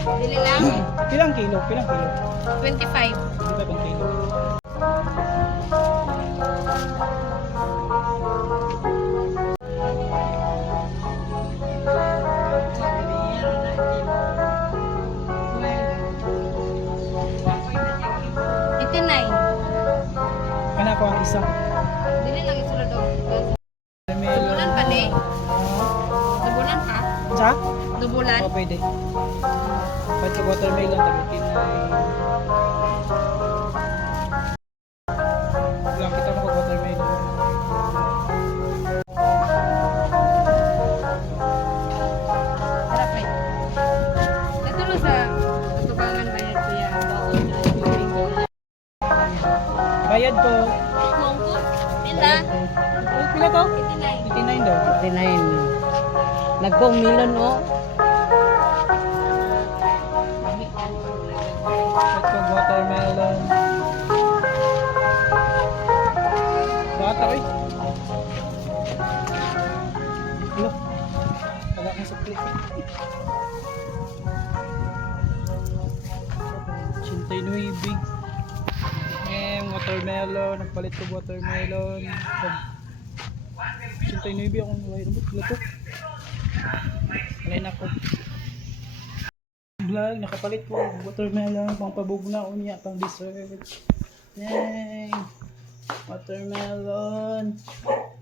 Dili lang. Pilang kilo? Pilang kilo? 25. Di ba bang kilo? Ito 9. Kana ko ang isa. Dili lang isulod daw. Watermelon. Dubulan pa ni. Dubulan pa. Sa? Dubulan. Oh, pwede. Kahit sa watermelon, tagitin ay... Lang kita mo watermelon. Harap eh. Ito lang sa tubangan bayad kuya. Bayad ko. Mongko. Pila? Oh, pila to? 89. 89 daw. 59. Nagpong milon o. Kahit ko watermelon. Bata oy. Look. Wala kang supli. 89. Watermelon, nagpalit ko watermelon. 89 akong may rambut pala to. Alay na ko. Vlog, nakapalit ko watermelon, pang pabugna unya, pang dessert. Yay! Watermelon.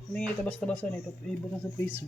Hindi tabas-tabasan ito, ibot na sa piso.